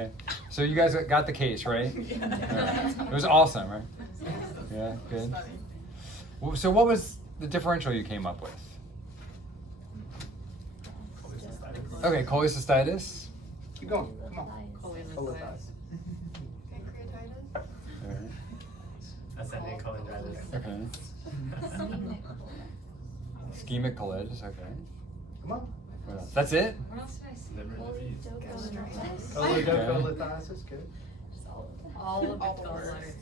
Okay. So you guys got the case, right? Yeah. It was awesome, right? Yeah, good. So what was the differential you came up with? Okay, cholecystitis. Keep going. Come on. Pancreatitis. Ascending cholangitis. Okay. Ischemic colitis. Okay. Come on. What else? That's it? What else did I say? Colidocolithiasis. Good. All of the gallbladders.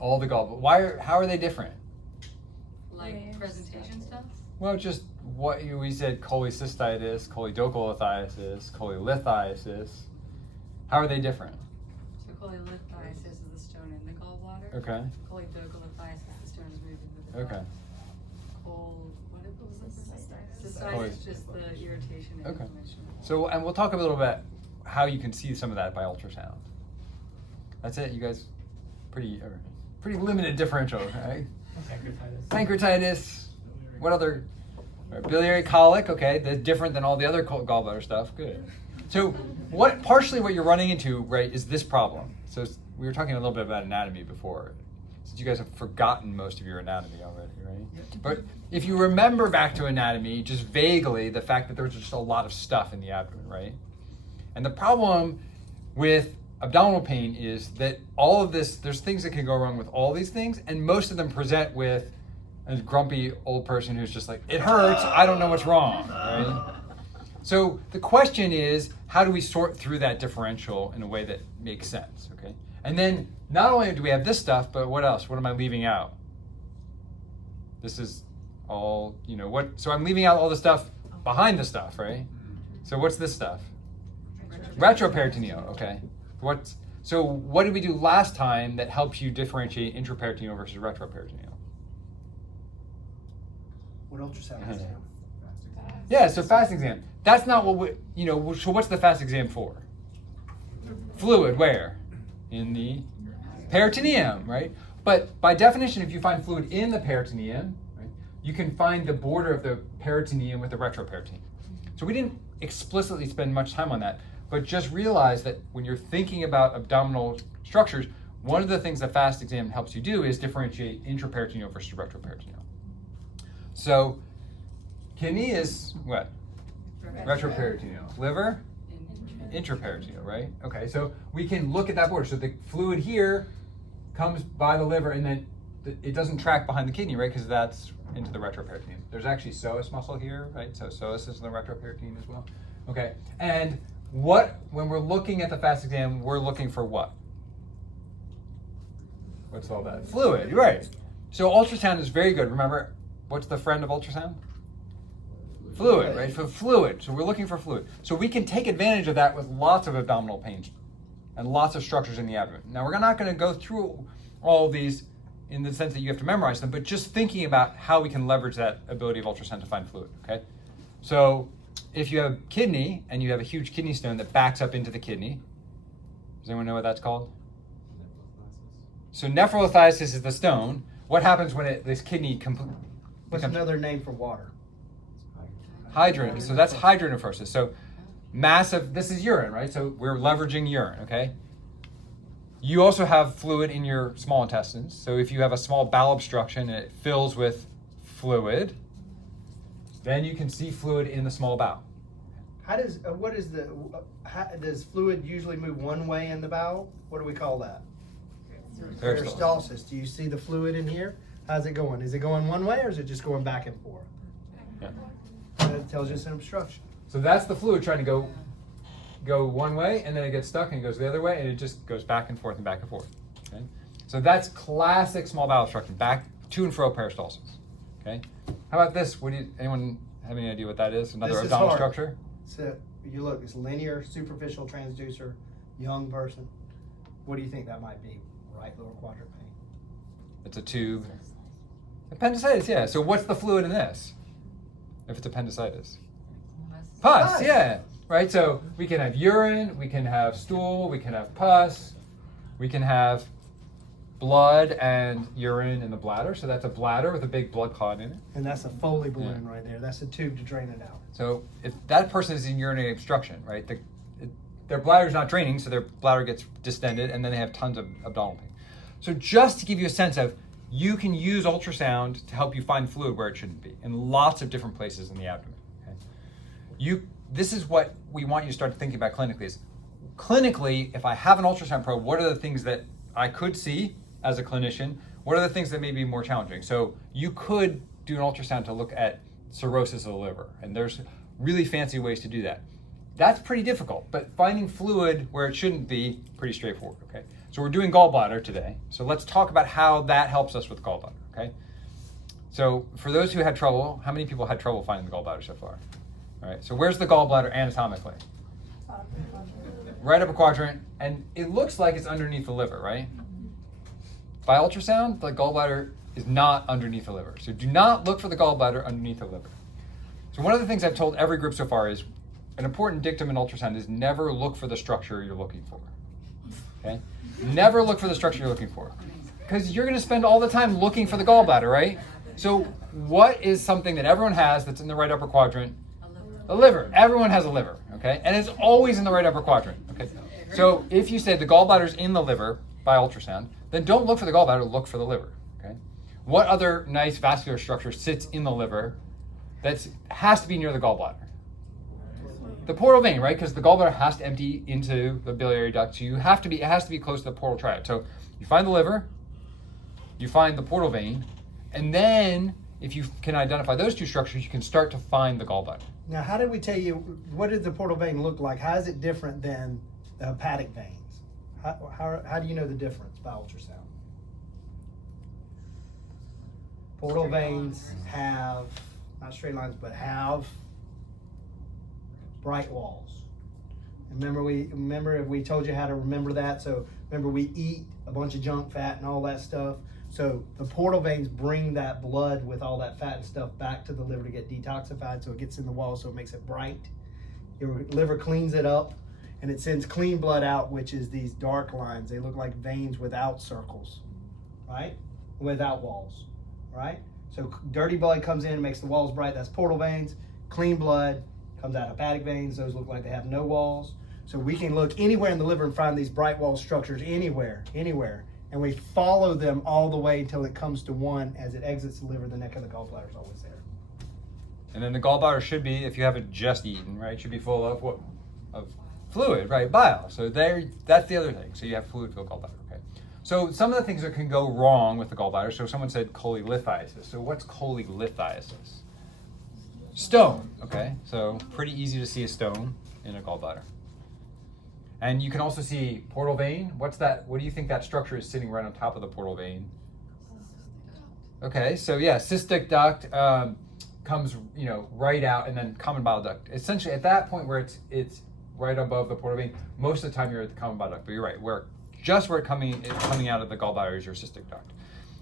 All the gallbladders. How are they different? Like presentation stuff? Well, just what we said: cholecystitis, colidocolithiasis, cholelithiasis. How are they different? So cholelithiasis is the stone in the gallbladder. Okay. Colidocolithiasis is the stone is moving with the Okay. What was it? Cystitis is just the irritation and Okay. inflammation. So, and we'll talk a little bit how you can see some of that by ultrasound. That's it, you guys. Pretty limited differential, right? Pancreatitis. What other? Biliary colic. Okay, that's different than all the other gallbladder stuff. Good. So, partially what you're running into, right, is this problem. So we were talking a little bit about anatomy before. Since you guys have forgotten most of your anatomy already, right? But if you remember back to anatomy, just vaguely, the fact that there's just a lot of stuff in the abdomen, right? And the problem with abdominal pain is that all of this, there's things that can go wrong with all these things, and most of them present with a grumpy old person who's just like, it hurts, I don't know what's wrong, right? So the question is, how do we sort through that differential in a way that makes sense, okay? And then not only do we have this stuff, but what else? What am I leaving out? This is all, so I'm leaving out all the stuff behind the stuff, right? So what's this stuff? Retroperitoneal, okay. So what did we do last time that helps you differentiate intraperitoneal versus retroperitoneal? What ultrasound is that? Yeah, so fast exam. That's not what so what's the fast exam for? Fluid, where? In the peritoneum, right? But by definition, if you find fluid in the peritoneum, right, you can find the border of the peritoneum with the retroperitoneum. So we didn't explicitly spend much time on that, but just realize that when you're thinking about abdominal structures, one of the things that fast exam helps you do is differentiate intraperitoneal versus retroperitoneal. So kidney is what? Retroperitoneal. Liver? Intraperitoneal, right? Okay, so we can look at that border. So the fluid here comes by the liver, and then it doesn't track behind the kidney, right? Because that's into the retroperitoneum. There's actually psoas muscle here, right? So psoas is in the retroperitoneum as well. Okay, and when we're looking at the fast exam, we're looking for what? What's all that? Fluid, right? So ultrasound is very good. Remember, what's the friend of ultrasound? Fluid, right? For fluid. So we're looking for fluid. So we can take advantage of that with lots of abdominal pain and lots of structures in the abdomen. Now, we're not going to go through all of these in the sense that you have to memorize them, but just thinking about how we can leverage that ability of ultrasound to find fluid, okay? So if you have kidney and you have a huge kidney stone that backs up into the kidney, does anyone know what that's called? So nephrolithiasis is the stone. What happens when this kidney What's another name for water? Hydrogen. So that's hydronephrosis. So massive, this is urine, right? So we're leveraging urine, okay? You also have fluid in your small intestines. So if you have a small bowel obstruction and it fills with fluid, then you can see fluid in the small bowel. Does fluid usually move one way in the bowel? What do we call that? Peristalsis. Peristalsis. Do you see the fluid in here? How's it going? Is it going one way or is it just going back and forth? Yeah. That tells you it's an obstruction. So that's the fluid trying to go one way, and then it gets stuck and it goes the other way, and it just goes back and forth and back and forth. Okay? So that's classic small bowel obstruction, back to and fro peristalsis. Okay? How about this? Anyone have any idea what that is? Another This is abdominal hard. structure? So you look, it's linear, superficial transducer, young person. What do you think that might be? Right lower quadrant pain. It's a tube. Appendicitis, yeah. So what's the fluid in this? If it's appendicitis? Pus, yeah. Right, so we can have urine, we can have stool, we can have pus, we can have blood and urine in the bladder. So that's a bladder with a big blood clot in it. And that's a Foley balloon right there. That's a tube to drain it out. So if that person is in urinary obstruction, right, their bladder's not draining, so their bladder gets distended, and then they have tons of abdominal pain. So just to give you a sense of, you can use ultrasound to help you find fluid where it shouldn't be, in lots of different places in the abdomen. Okay? This is what we want you to start thinking about clinically is, clinically, if I have an ultrasound probe, what are the things that I could see as a clinician? What are the things that may be more challenging? So you could do an ultrasound to look at cirrhosis of the liver, and there's really fancy ways to do that. That's pretty difficult, but finding fluid where it shouldn't be, pretty straightforward, okay? So we're doing gallbladder today, so let's talk about how that helps us with gallbladder, okay? So for those who had trouble, how many people had trouble finding the gallbladder so far? All right, so where's the gallbladder anatomically? Right upper quadrant, and it looks like it's underneath the liver, right? By ultrasound, the gallbladder is not underneath the liver. So do not look for the gallbladder underneath the liver. So one of the things I've told every group so far is, an important dictum in ultrasound is never look for the structure you're looking for, okay? Never look for the structure you're looking for, because you're gonna spend all the time looking for the gallbladder, right? So what is something that everyone has that's in the right upper quadrant? A liver. Everyone has a liver, okay? And it's always in the right upper quadrant, okay? So if you say the gallbladder's in the liver by ultrasound, then don't look for the gallbladder, look for the liver, okay? What other nice vascular structure sits in the liver that has to be near the gallbladder? The portal vein, right? Because the gallbladder has to empty into the biliary duct, so it has to be close to the portal triad. So you find the liver, you find the portal vein, and then if you can identify those two structures, you can start to find the gallbladder. Now, how did we tell you, what did the portal vein look like? How is it different than the hepatic veins? How do you know the difference by ultrasound? Portal veins have, not straight lines, but have bright walls. And remember we told you how to remember that. So remember, we eat a bunch of junk fat and all that stuff. So the portal veins bring that blood with all that fat and stuff back to the liver to get detoxified, so it gets in the wall, so it makes it bright. Your liver cleans it up, and it sends clean blood out, which is these dark lines. They look like veins without circles, right? Without walls, right? So dirty blood comes in and makes the walls bright. That's portal veins. Clean blood comes out hepatic veins. Those look like they have no walls. So we can look anywhere in the liver and find these bright wall structures anywhere. And we follow them all the way until it comes to one. As it exits the liver, the neck of the gallbladder is always there. And then the gallbladder should be, if you haven't just eaten, right, should be full of what? Of fluid, right, bile. So that's the other thing. So you have fluid-filled gallbladder, okay? So some of the things that can go wrong with the gallbladder, so someone said cholelithiasis. So what's cholelithiasis? Stone, okay? So pretty easy to see a stone in a gallbladder. And you can also see portal vein. What's that? What do you think that structure is sitting right on top of the portal vein? Okay, so yeah, cystic duct comes, right out, and then common bile duct. Essentially, at that point where it's right above the portal vein, most of the time you're at the common bile duct. But you're right, where it's coming out of the gallbladder is your cystic duct.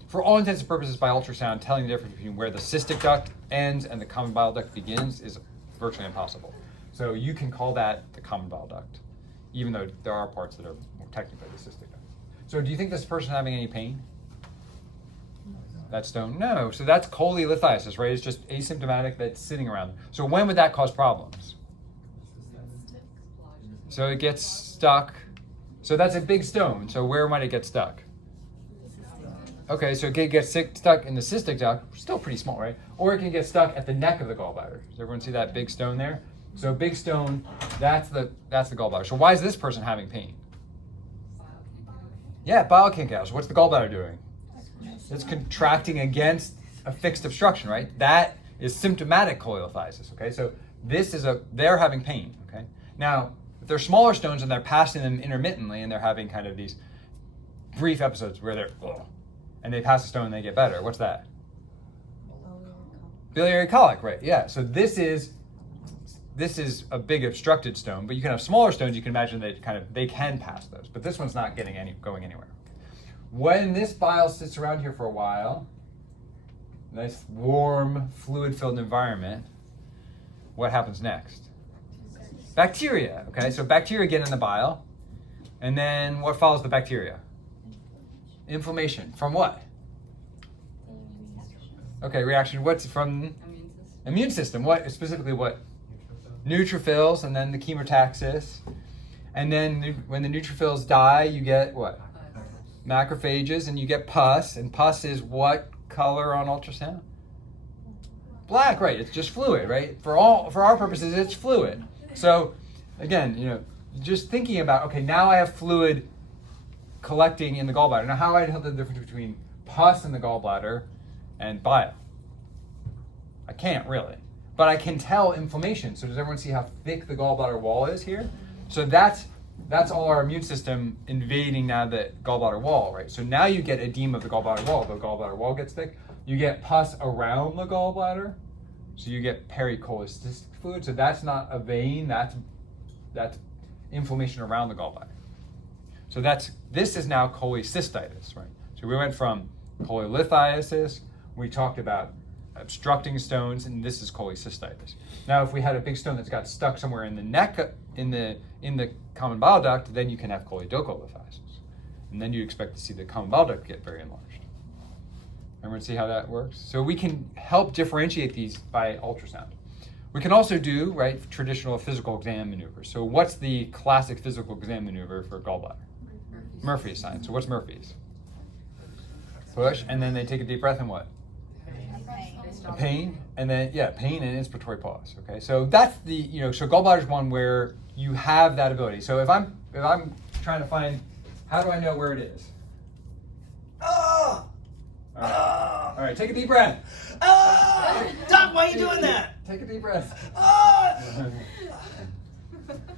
For all intents and purposes, by ultrasound, telling the difference between where the cystic duct ends and the common bile duct begins is virtually impossible. So you can call that the common bile duct, even though there are parts that are more technically the cystic duct. So do you think this person having any pain? That stone? No. So that's cholelithiasis, right? It's just asymptomatic, that's sitting around. So when would that cause problems? So it gets stuck. So that's a big stone. So where might it get stuck? Okay, so it can get stuck in the cystic duct, still pretty small, right? Or it can get stuck at the neck of the gallbladder. Does everyone see that big stone there? So big stone, that's the gallbladder. So why is this person having pain? Yeah, bile kinkouts. What's the gallbladder doing? It's contracting against a fixed obstruction, right? That is symptomatic cholelithiasis, okay? So they're having pain, okay? Now, if they're smaller stones and they're passing them intermittently and they're having kind of these brief episodes where they're, and they pass a stone and they get better, what's that? Biliary colic, right? Yeah, so this is a big obstructed stone, but you can have smaller stones. You can imagine that they can pass those, but this one's not going anywhere. When this bile sits around here for a while, nice warm fluid-filled environment, what happens next? Bacteria. Okay, so bacteria get in the bile, and then what follows the bacteria? Inflammation. From what? Okay, reaction. What's from? Immune system. What specifically? What? Neutrophils, and then the chemotaxis, And then when the neutrophils die, you get what? Macrophages, and you get pus. And pus is what color on ultrasound? Black, right? It's just fluid, right? For our purposes, it's fluid. So again, just thinking about, okay, now I have fluid collecting in the gallbladder. Now, how do I tell the difference between pus in the gallbladder and bile? I can't really, but I can tell inflammation. So does everyone see how thick the gallbladder wall is here? So that's all our immune system invading now the gallbladder wall, right? So now you get edema of the gallbladder wall. The gallbladder wall gets thick. You get pus around the gallbladder. So you get pericholecystic fluid. So that's not a vein. That's inflammation around the gallbladder. So this is now cholecystitis, right? So we went from cholelithiasis. We talked about obstructing stones, and this is cholecystitis. Now, if we had a big stone that's got stuck somewhere in the neck, in the common bile duct, then you can have choledocholithiasis, and then you expect to see the common bile duct get very enlarged. Everyone see how that works? So we can help differentiate these by ultrasound. We can also do, right, traditional physical exam maneuvers. So what's the classic physical exam maneuver for gallbladder? Murphy's sign. So what's Murphy's? Push, and then they take a deep breath and what? A pain, and then pain and inspiratory pause. Okay, so that's the so gallbladder is one where you have that ability. So if I'm trying to find, how do I know where it is? All right, take a deep breath. Doc, why are you doing that? Take a deep breath.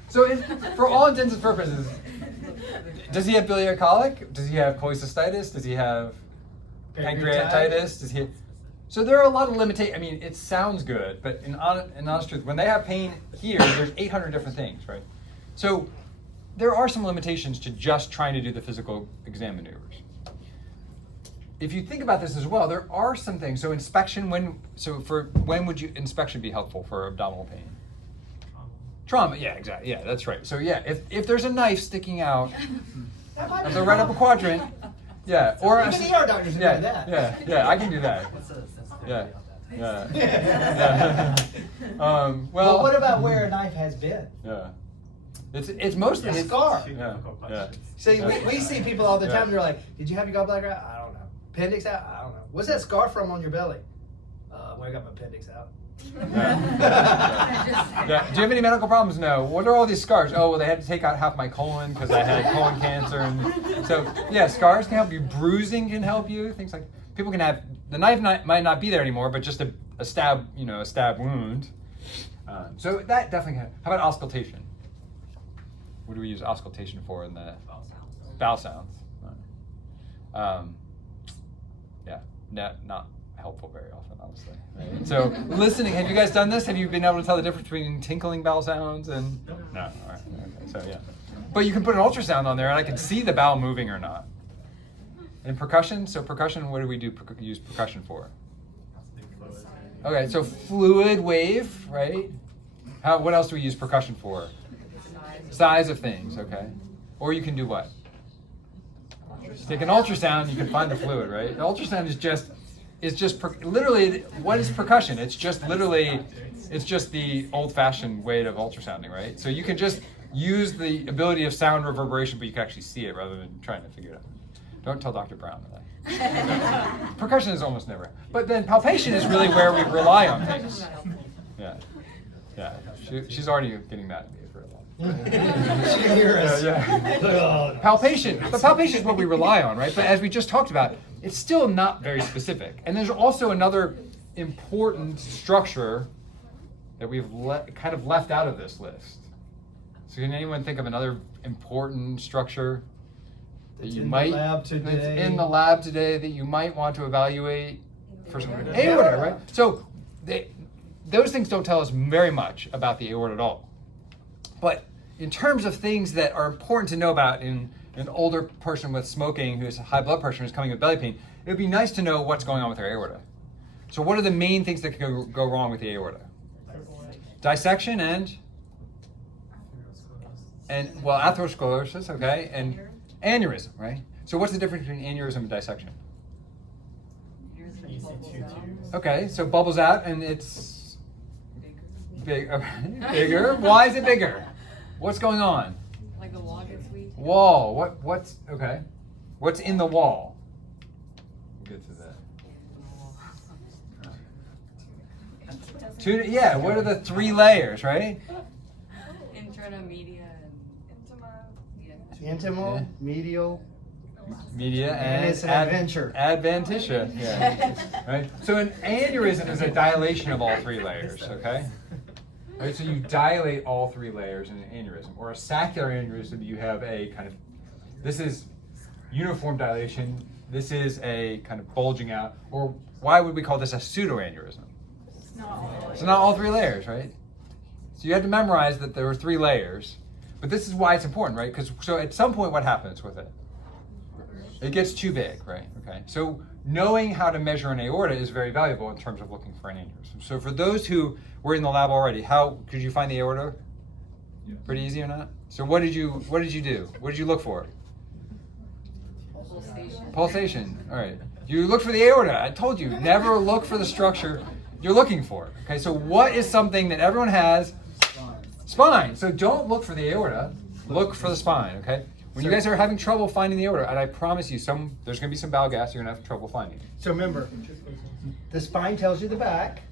So for all intents and purposes, does he have biliary colic? Does he have cholecystitis? Does he have pancreatitis? Does he? So there are a lot of limitations. I mean, it sounds good, but in honest truth, when they have pain here, there's 800 different things, right? So there are some limitations to just trying to do the physical exam maneuvers. If you think about this as well, there are some things. So inspection, when would inspection be helpful for abdominal pain? Trauma, yeah, exactly. Yeah, that's right. So yeah, if there's a knife sticking out of the right upper quadrant, yeah, or even ER doctors can do that. Yeah, I can do that. Yeah. Well, what about where a knife has been? Yeah. It's mostly a scar. Yeah. See, we see people all the time. They're like, "Did you have your gallbladder out? I don't know. Appendix out? I don't know. What's that scar from on your belly? When I got my appendix out." Yeah. Do you have any medical problems? No. What are all these scars? Oh, well, they had to take out half my colon because I had colon cancer, and so yeah, scars can help you. Bruising can help you. Things like people can have the knife might not be there anymore, but just a stab, a stab wound. So that definitely can. How about auscultation? What do we use auscultation for in the bowel sounds? Not helpful very often, honestly. Right? So listening, have you guys done this? Have you been able to tell the difference between tinkling bowel sounds and no? All right. Okay. So yeah, but you can put an ultrasound on there, and I can see the bowel moving or not. And percussion. So percussion, what do we use percussion for? Okay, so fluid wave, right? What else do we use percussion for? Size of things, okay. Or you can do what? Take an ultrasound, you can find the fluid, right? The ultrasound is just literally, what is percussion? It's just the old-fashioned way of ultrasounding, right? So you can just use the ability of sound reverberation, but you can actually see it rather than trying to figure it out. Don't tell Dr. Brown that. Percussion is almost never. But then palpation is really where we rely on things. Yeah. She's already getting mad at me for a while. She can hear us. Yeah. Palpation. But palpation is what we rely on, right? But as we just talked about, it's still not very specific. And there's also another important structure that we've kind of left out of this list. So can anyone think of another important structure that you might that's in the lab today that you might want to evaluate for some aorta, right? So those things don't tell us very much about the aorta at all. But in terms of things that are important to know about in an older person with smoking who has high blood pressure and is coming with belly pain, it would be nice to know what's going on with their aorta. So what are the main things that can go wrong with the aorta? Dissection and atherosclerosis, okay, and aneurysm, right? So what's the difference between aneurysm and dissection? Okay, so bubbles out and it's bigger. Why is it bigger? What's going on? Like Wall. What's okay? What's in the wall? We'll get to that. Yeah. What are the 3 layers, right? Interna, media, and Intimal, medial, Media and it's an adventure. Adventitia. Yeah. Right. So an aneurysm is a dilation of all 3 layers. Okay. Right. So you dilate all 3 layers in an aneurysm, or a saccular aneurysm. You have a kind of, this is uniform dilation. This is a kind of bulging out. Or why would we call this a pseudoaneurysm? It's not all 3 layers, right? So you had to memorize that there were 3 layers. But this is why it's important, right? Because so at some point, what happens with it? It gets too big, right? Okay. So knowing how to measure an aorta is very valuable in terms of looking for an aneurysm. So for those who were in the lab already, how could you find the aorta? Yeah. Pretty easy or not? So what did you do? What did you look for? pulsation. Pulsation. All right. You look for the aorta. I told you, never look for the structure you're looking for. Okay. So what is something that everyone has? Spine. So don't look for the aorta. Look for the spine. Okay. When you guys are having trouble finding the aorta, and I promise you, there's going to be some bowel gas you're going to have trouble finding. So remember, the spine tells you the back.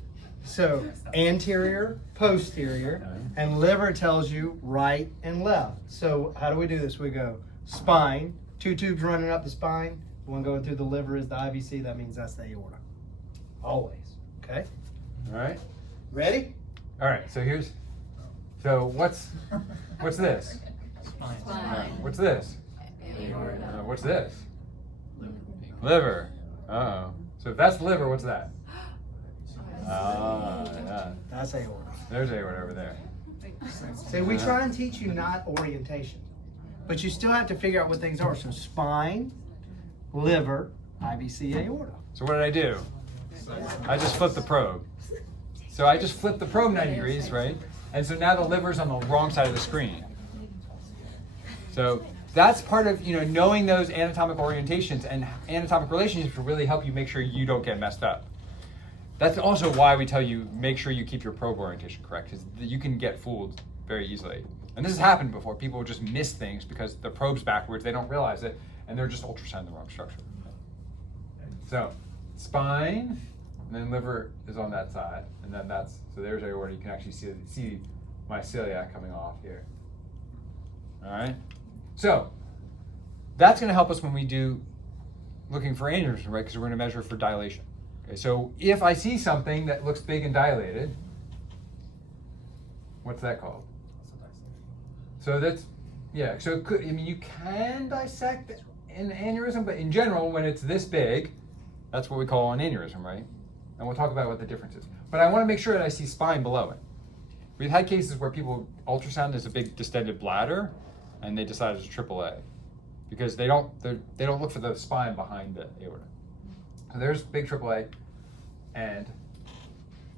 So anterior, posterior, and liver tells you right and left. So how do we do this? We go spine, 2 tubes running up the spine. One going through the liver is the IVC. That means that's the aorta. Always. Okay. All right. Ready? All right. So what's this? Spine. What's this? Aorta. What's this? Liver. Uh-oh. So if that's liver, what's that? Yeah. That's aorta. There's aorta over there. See, we try and teach you not orientation, but you still have to figure out what things are. So spine, liver, IVC, aorta. So what did I do? I just flipped the probe. So I just flipped the probe 90 degrees, right? And so now the liver's on the wrong side of the screen. So that's part of knowing those anatomic orientations and anatomic relationships will really help you make sure you don't get messed up. That's also why we tell you make sure you keep your probe orientation correct, because you can get fooled very easily. And this has happened before. People just miss things because the probe's backwards, they don't realize it, and they're just ultrasounding the wrong structure. So spine, and then liver is on that side, and then so there's aorta. You can actually see my celiac coming off here. All right. So that's going to help us when we do looking for aneurysm, right? Because we're going to measure for dilation. Okay. So if I see something that looks big and dilated, what's that called? So that's So you can dissect an aneurysm, but in general, when it's this big, that's what we call an aneurysm, right? And we'll talk about what the difference is. But I want to make sure that I see spine below it. We've had cases where people ultrasound as a big distended bladder, and they decide it's AAA because they don't look for the spine behind the aorta. So there's big AAA and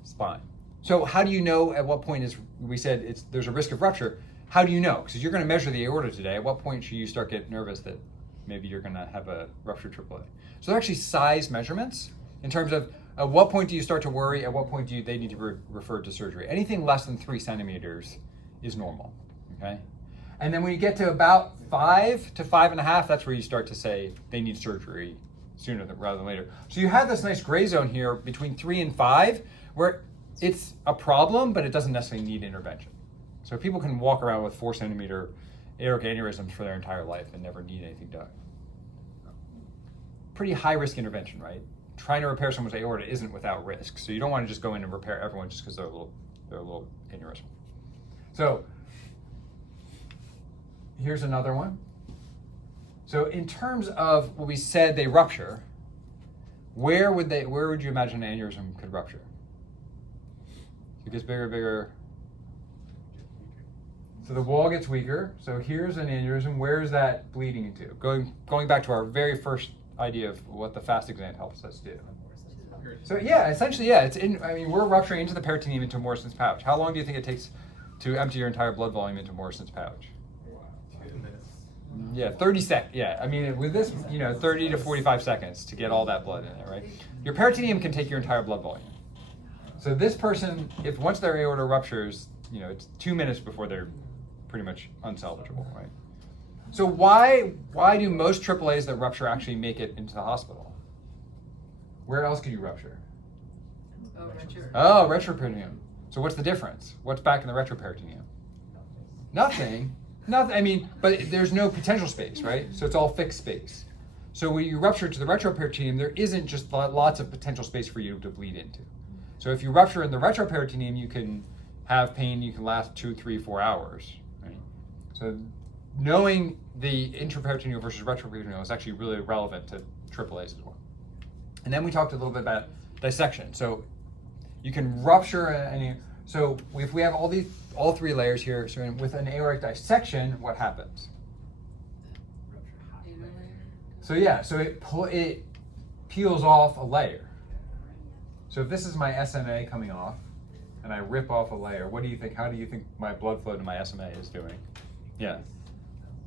spine. So how do you know at what point we said there's a risk of rupture? How do you know? Because you're going to measure the aorta today. At what point should you start getting nervous that maybe you're going to have a ruptured AAA? So they're actually size measurements in terms of at what point do you start to worry? At what point do they need to be referred to surgery? Anything less than 3 centimeters is normal. Okay. And then when you get to about 5 to 5.5, that's where you start to say they need surgery sooner rather than later. So you have this nice gray zone here between 3 and 5 where it's a problem, but it doesn't necessarily need intervention. So people can walk around with 4 centimeter aortic aneurysms for their entire life and never need anything done. Pretty high risk intervention, right? Trying to repair someone's aorta isn't without risk. So you don't want to just go in and repair everyone just because they're a little aneurysm. So here's another one. So in terms of what we said they rupture, where would you imagine an aneurysm could rupture? It gets bigger, bigger. So the wall gets weaker. So here's an aneurysm. Where is that bleeding into? Going back to our very first idea of what the fast exam helps us do. So essentially, it's we're rupturing into the peritoneum into Morrison's pouch. How long do you think it takes to empty your entire blood volume into Morrison's pouch? 2 minutes. Yeah, 30 seconds. Yeah, with this, 30 to 45 seconds to get all that blood in there, right? Your peritoneum can take your entire blood volume. So this person, if once their aorta ruptures, it's 2 minutes before they're pretty much unsalvageable, right? So why do most AAAs that rupture actually make it into the hospital? Where else could you rupture? Oh, rupture. Oh, retroperitoneum. So what's the difference? What's back in the retroperitoneum? Nothing. Nothing. I mean, but there's no potential space, right? So it's all fixed space. So when you rupture to the retroperitoneum, there isn't just lots of potential space for you to bleed into. So if you rupture in the retroperitoneum, you can have pain. You can last 2, 3, 4 hours, right? So knowing the intraperitoneal versus retroperitoneal is actually really relevant to AAAs as well. And then we talked a little bit about dissection. So you can rupture any. So if we have all 3 layers here, so with an aortic dissection, what happens? So yeah, so it peels off a layer. So if this is my SMA coming off, and I rip off a layer, what do you think? How do you think my blood flow to my SMA is doing?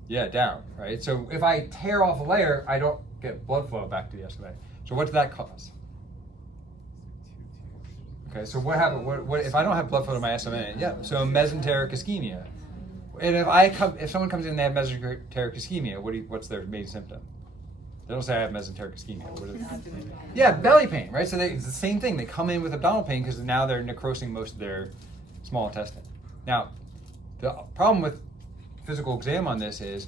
Yeah, down, right? So if I tear off a layer, I don't get blood flow back to the SMA. So what does that cause? Okay, so what happened? What if I don't have blood flow to my SMA? Yeah, so mesenteric ischemia. And if someone comes in and they have mesenteric ischemia, what's their main symptom? They don't say I have mesenteric ischemia. What is it? Yeah, belly pain, right? So it's the same thing. They come in with abdominal pain because now they're necrosing most of their small intestine. Now, the problem with physical exam on this is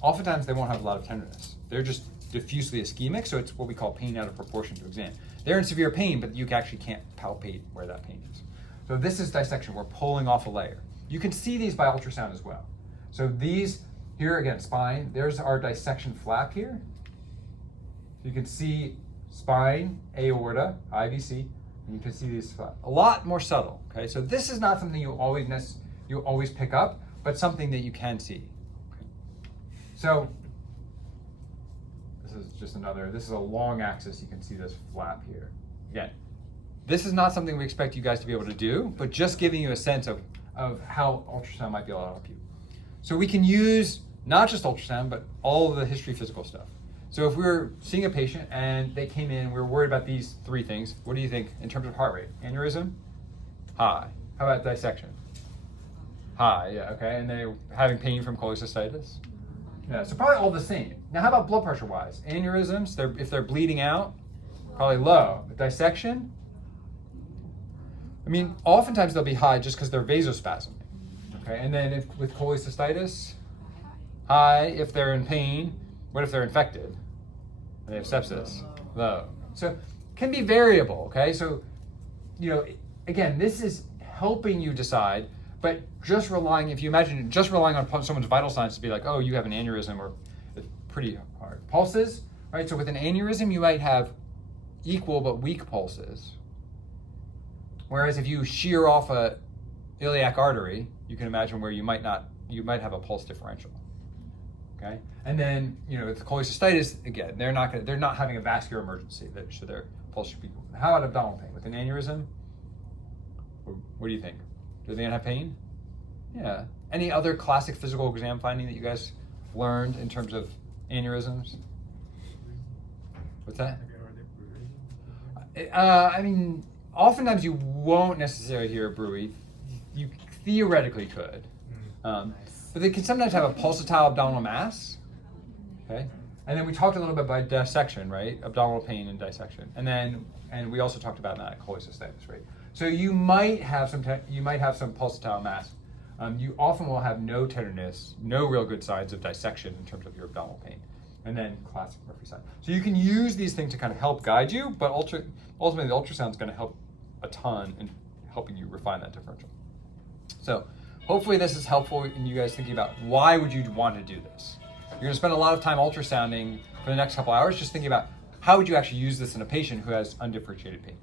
oftentimes they won't have a lot of tenderness. They're just diffusely ischemic, so it's what we call pain out of proportion to exam. They're in severe pain, but you actually can't palpate where that pain is. So this is dissection. We're pulling off a layer. You can see these by ultrasound as well. So these, here again, spine, there's our dissection flap here. So you can see spine, aorta, IVC, and you can see these flap. A lot more subtle, okay? So this is not something you always pick up, but something that you can see. Okay. So this is a long axis. You can see this flap here. Again, this is not something we expect you guys to be able to do, but just giving you a sense of how ultrasound might be able to help you. So we can use not just ultrasound, but all of the history physical stuff. So if we were seeing a patient and they came in, we were worried about these 3 things. What do you think in terms of heart rate? Aneurysm? High. How about dissection? High, yeah, okay. And they're having pain from cholecystitis? Yeah, so probably all the same. Now how about blood pressure wise? Aneurysms, if they're bleeding out, probably low. But dissection? I mean, oftentimes they'll be high just because they're vasospasming. Okay, and then with cholecystitis, high if they're in pain. What if they're infected? And they have sepsis? Low. So can be variable, okay? So, again, this is helping you decide, but if you imagine just relying on someone's vital signs to be like, oh, you have an aneurysm, or it's pretty hard. Pulses, right? So with an aneurysm, you might have equal but weak pulses. Whereas if you shear off a iliac artery, you can imagine where you might have a pulse differential. Okay, and then with cholecystitis, again, they're not having a vascular emergency, so their pulse should be. How about abdominal pain with an aneurysm? What do you think? Do they have pain? Yeah. Any other classic physical exam finding that you guys learned in terms of aneurysms? What's that? I mean, oftentimes you won't necessarily hear a bruit. You theoretically could. But they can sometimes have a pulsatile abdominal mass, okay? And then we talked a little bit about dissection, right? Abdominal pain and dissection. And we also talked about that cholecystitis, right? So you might have some pulsatile mass. You often will have no tenderness, no real good signs of dissection in terms of your abdominal pain. And then classic Murphy sign. So you can use these things to kind of help guide you, but ultimately the ultrasound is going to help a ton in helping you refine that differential. So hopefully this is helpful in you guys thinking about why would you want to do this. You're going to spend a lot of time ultrasounding for the next couple hours just thinking about how would you actually use this in a patient who has undifferentiated pain.